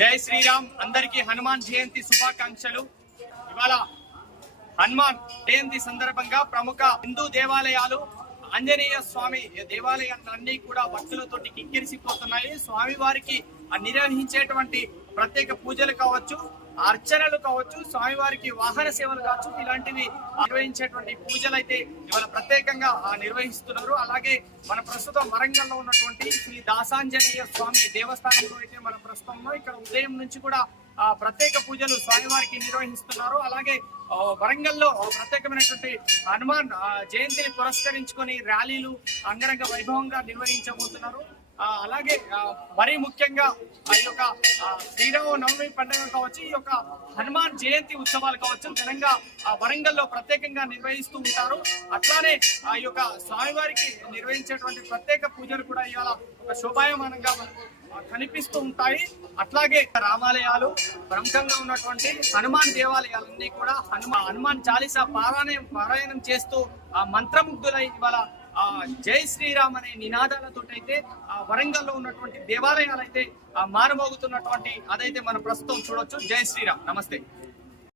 జై శ్రీరామ్. అందరికీ హనుమాన్ జయంతి శుభాకాంక్షలు. ఇవాళ హనుమాన్ జయంతి సందర్భంగా ప్రముఖ హిందూ దేవాలయాలు ఆంజనేయ స్వామి దేవాలయాలన్నీ కూడా భక్తులతోటి కిక్కిరిసిపోతున్నాయి. స్వామి వారికి నిర్వహించేటువంటి ప్రత్యేక పూజలు కావచ్చు, అర్చనలు కావచ్చు, స్వామివారికి వాహన సేవలు కావచ్చు, ఇలాంటివి నిర్వహించేటువంటి పూజలు అయితే ఇవాళ ప్రత్యేకంగా నిర్వహిస్తున్నారు. అలాగే మన ప్రస్తుతం వరంగల్లో ఉన్నటువంటి శ్రీ దాసాంజనేయ స్వామి దేవస్థానంలో అయితే మన ప్రస్తుతంలో ఇక్కడ ఉదయం నుంచి కూడా ప్రత్యేక పూజలు స్వామివారికి నిర్వహిస్తున్నారు. అలాగే వరంగల్లో ప్రత్యేకమైనటువంటి హనుమాన్ జయంతిని పురస్కరించుకొని ర్యాలీలు అంగరంగ వైభవంగా నిర్వహించబోతున్నారు. అలాగే మరీ ముఖ్యంగా ఈ యొక్క శ్రీరామనవమి పండుగ కావచ్చు, ఈ యొక్క హనుమాన్ జయంతి ఉత్సవాలు కావచ్చు ఘనంగా వరంగల్లో ప్రత్యేకంగా నిర్వహిస్తూ ఉంటారు. అట్లానే ఈ యొక్క స్వామివారికి నిర్వహించేటువంటి ప్రత్యేక పూజలు కూడా ఇవాళ ఒక శోభాయమానంగా కనిపిస్తూ ఉంటాయి. అట్లాగే రామాలయాలు ప్రముఖంగా ఉన్నటువంటి హనుమాన్ దేవాలయాలన్నీ కూడా హనుమాన్ చాలీసా పారాయణం చేస్తూ మంత్రముగ్ధులై ఇవాళ జై శ్రీరామ్ అనే నినాదాలతో అయితే వరంగల్లో ఉన్నటువంటి దేవాలయాలు అయితే మారుమోగుతున్నటువంటి అదైతే మనం ప్రస్తుతం చూడొచ్చు. జై శ్రీరామ్. నమస్తే.